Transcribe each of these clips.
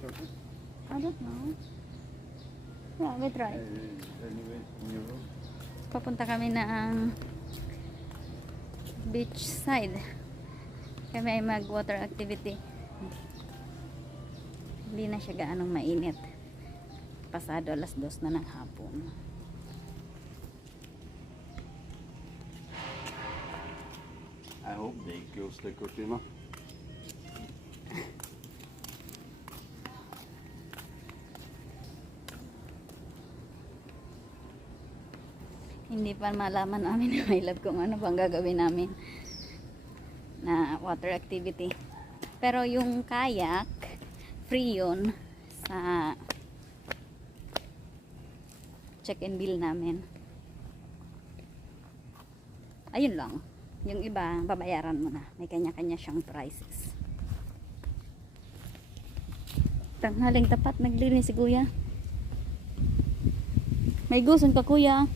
I don't know. Yeah, we try. Anyway, in your room. Papunta kami ng beach side. Kami ay mag water activity. Hindi na siya gaanong mainit. Pasado 2:00 na ng hapon. I hope they close the curtain. Hindi pa malaman namin na may love kung ano bang gagawin namin na water activity. Pero yung kayak, free yun sa check-in bill namin. Ayun lang. Yung iba, babayaran mo na. May kanya-kanya siyang prices. Tanghaling tapat, naglinis si kuya. May guson ka kuya.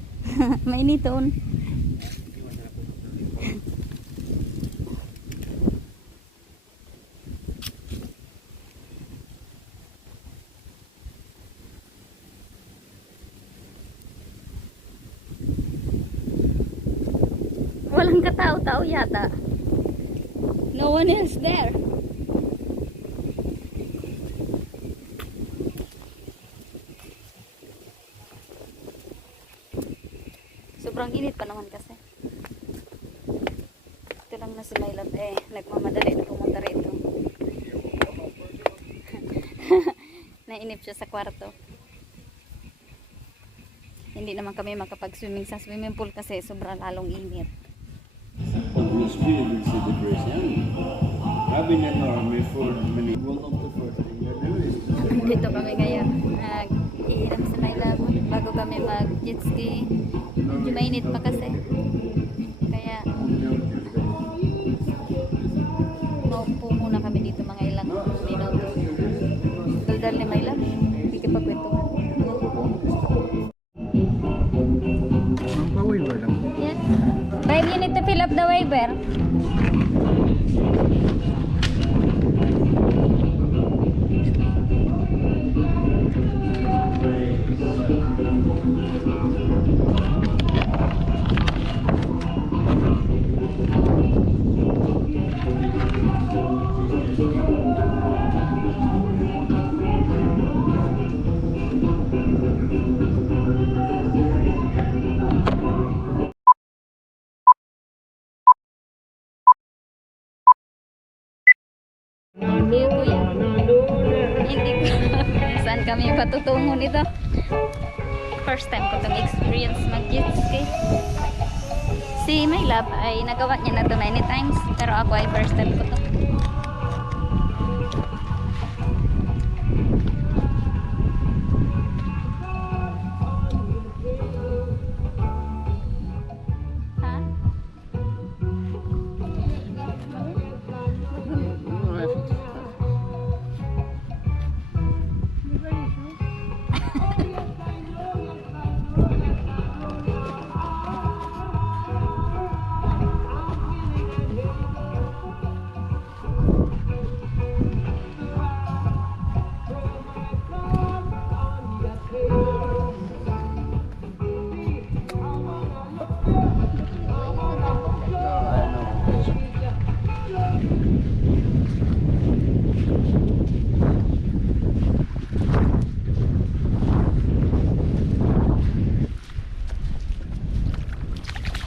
Mainiton. Walang katao-tao yata. No one else there. Sobrang init pa naman kasi. Ito lang na si my love nagmamadali na pumunta rito. Nainip siya sa kwarto. Hindi naman kami makapag-swimming sa swimming pool kasi sobrang lalong init. This video will see the grace. Having an army for many. Well, not the first thing you're doing. Dito kami ngayon. Iinom si my love bago kami mag-jet ski. Medyo mainit pa kasi. Kaya maupo muna kami dito mga ilang minuto. Daldal ni my love. Hindi ka pagkwentuhan. Waiver lang. Yes. Babe, you need to fill up the waiver. Hindi kuya. Hindi ko. Saan kami patutungo nito? First time ko itong experience mag-jet ski. Si my love ay nagawa niya na ito many times. Pero ako ay first time ko ito.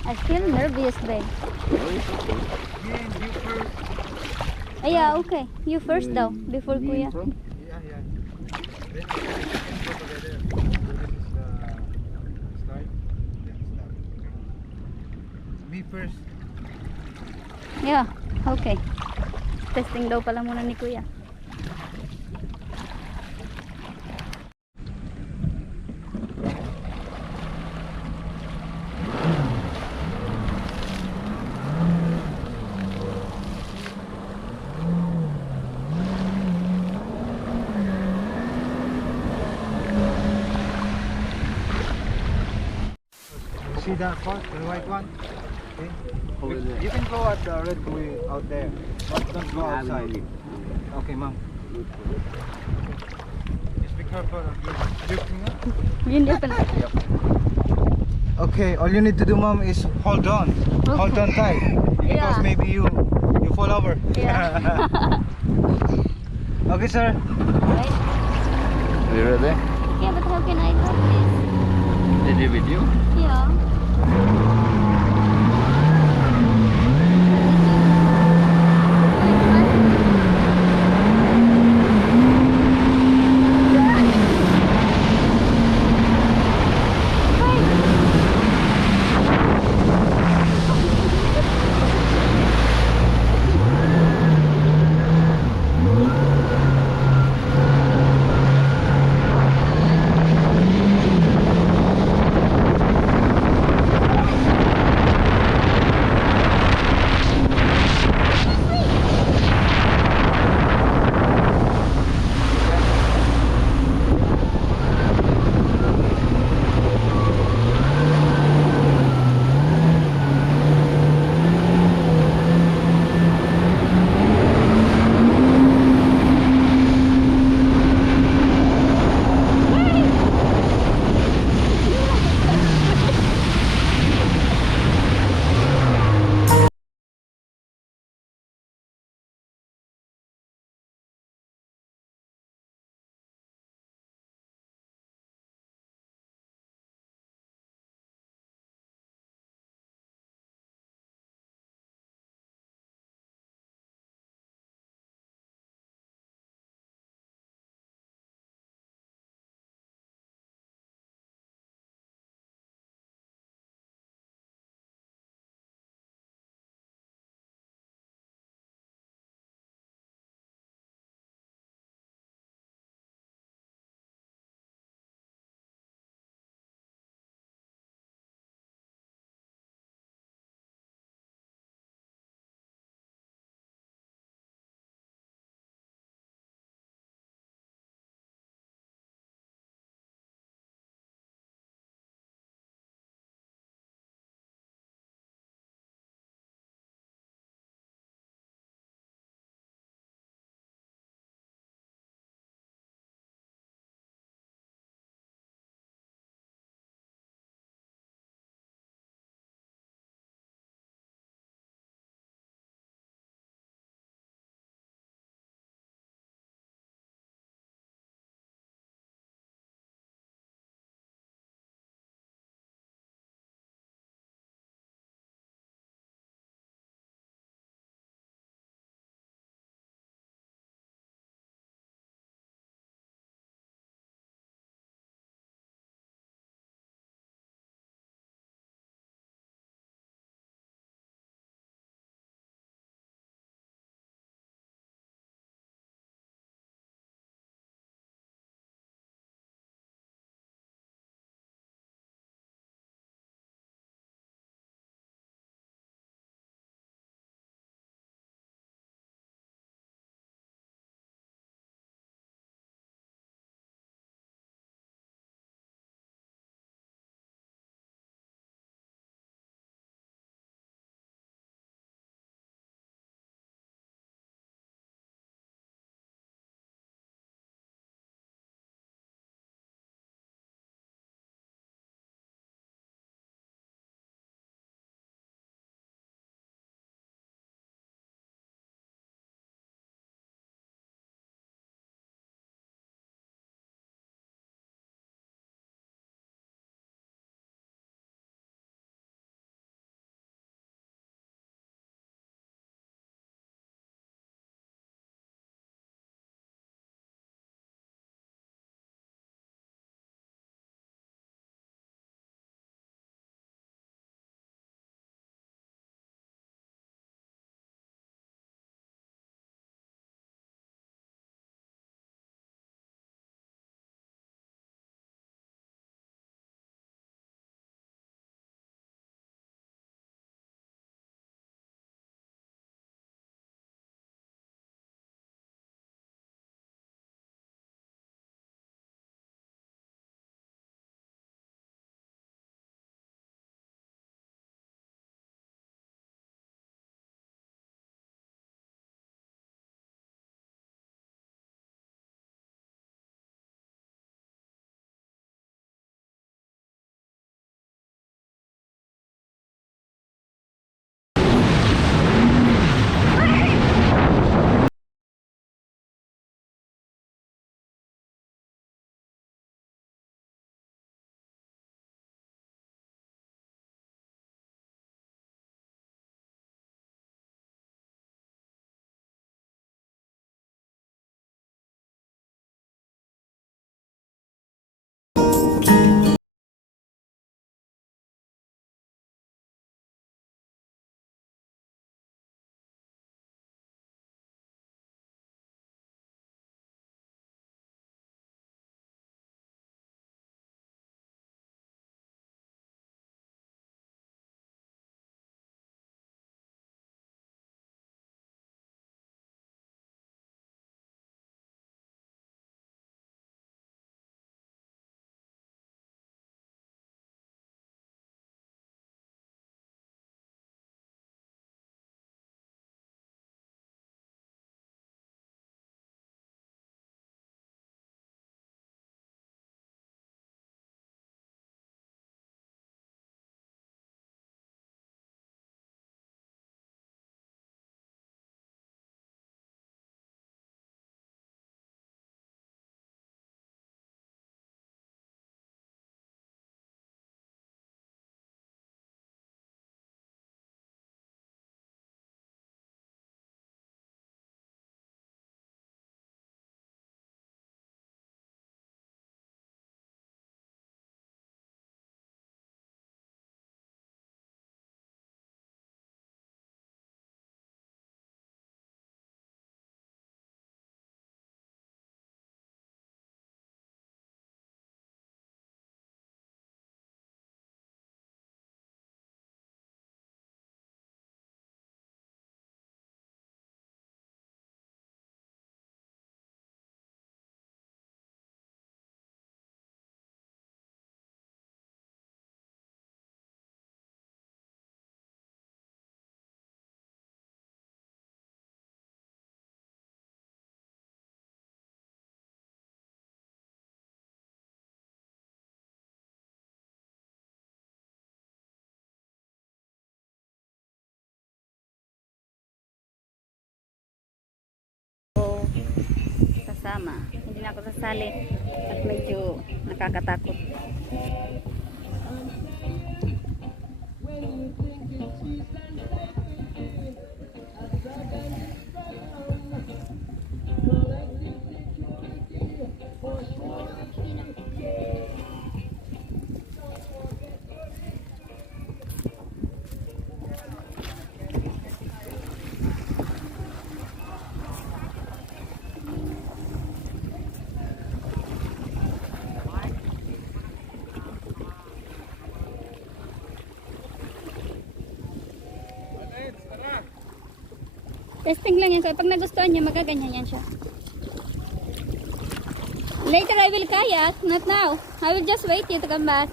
I feel nervous, babe. Yeah, okay. You first daw, before kuya. Yeah, yeah. Then we can go together. This is the start. Then start. Me first. Yeah, okay. Testing daw pala muna ni kuya. See that part, the white one? Okay. Over there. You can go at the red buoy out there, but don't go outside. Okay, ma'am. Just be careful of your lifting up. Hindi pa na. Okay, all you need to do, mom, is hold on. Hold on tight. Because Yeah. maybe you fall over. Yeah. Okay, sir. Right? Are you ready? Yeah, but how can I do this? Did you video? Yeah. kasama. Hindi na ako sasali at medyo nakakatakot. Testing lang yan. Kaya pag nagustuhan niya, magaganyan yan siya. Later I will kayak, not now. I will just wait you to come back.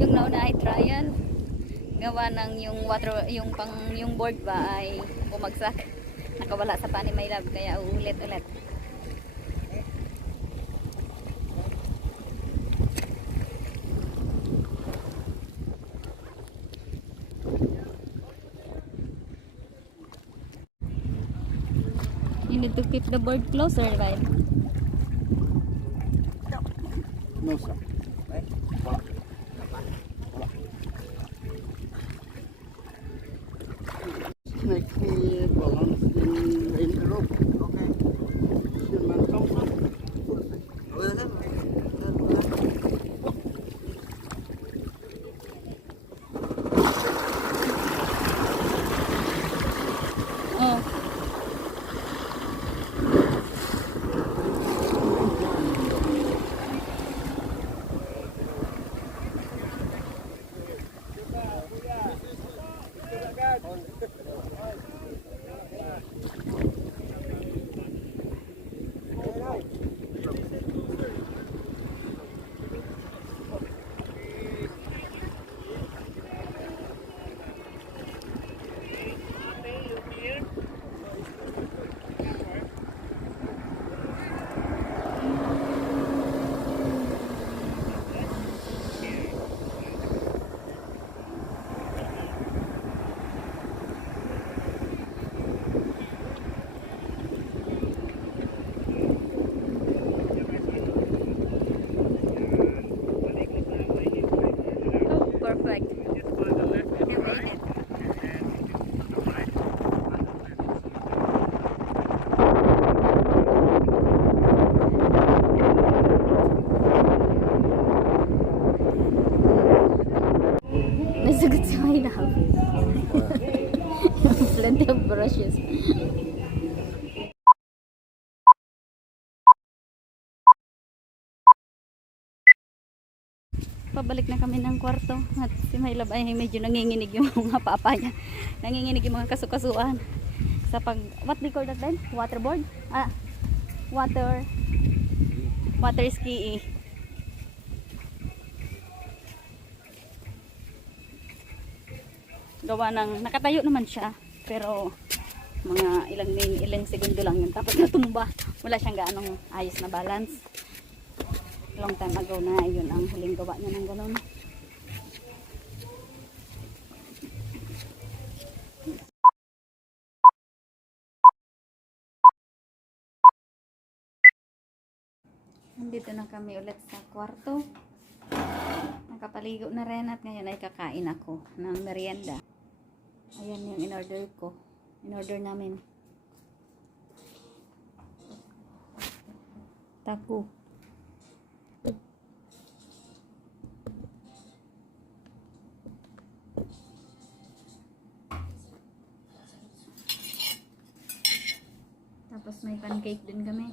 Yung nauna ay trial. Gawa ng yung water, yung board ba ay bumagsak. Nakawala sa pani may lab kaya uulit-ulit. You need to keep the board closer, right? No, sir. Make me balance in the rope. Okay. Should man come from? Oh. Perfect. You made it. Nasugot si Mayna. Plenty of brushes. Pabalik na kami ng kwarto at si Maylab ay medyo nanginginig yung mga papa niya. Nanginginig yung mga kasukasuan sa pag, what do you call that then? Waterboard? Water ski. Gawa ng, nakatayo naman siya pero mga ilang segundo lang yun tapos natumba. Wala siyang gaanong ayos na balance. Long time ago na yun ang huling gawa niya ng gano'n. Nandito na kami ulit sa kwarto. Nakapaligo na rin at ngayon ay kakain ako ng merienda. Ayan yung in-order ko. In-order namin. Taco. Tapos may pancake din kami.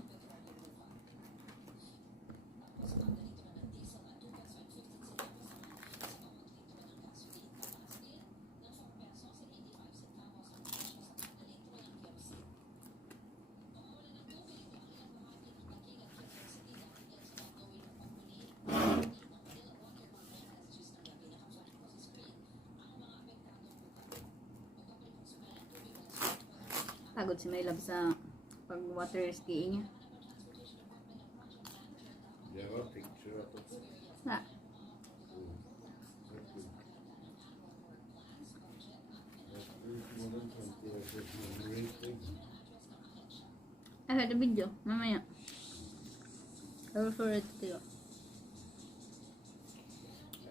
Pagod si Maylab sa pag water skiing niya. Do you have a picture of it? Na, More than 20 years of memory thing. I had a video. Mamaya. I will forward it to you.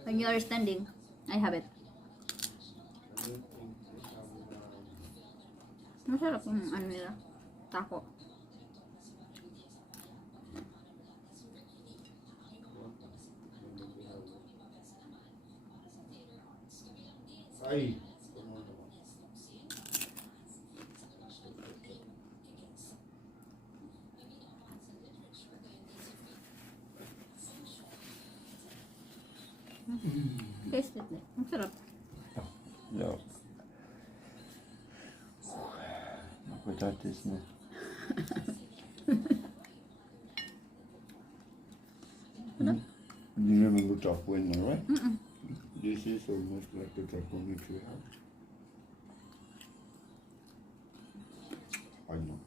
When you are standing, I have it. I don't think they have Masarap yung ano nila. Taco. Ay! Taste it. Masarap. Ja. Potatis na. You remember top winner, right? This is almost like the taco which we have. I know.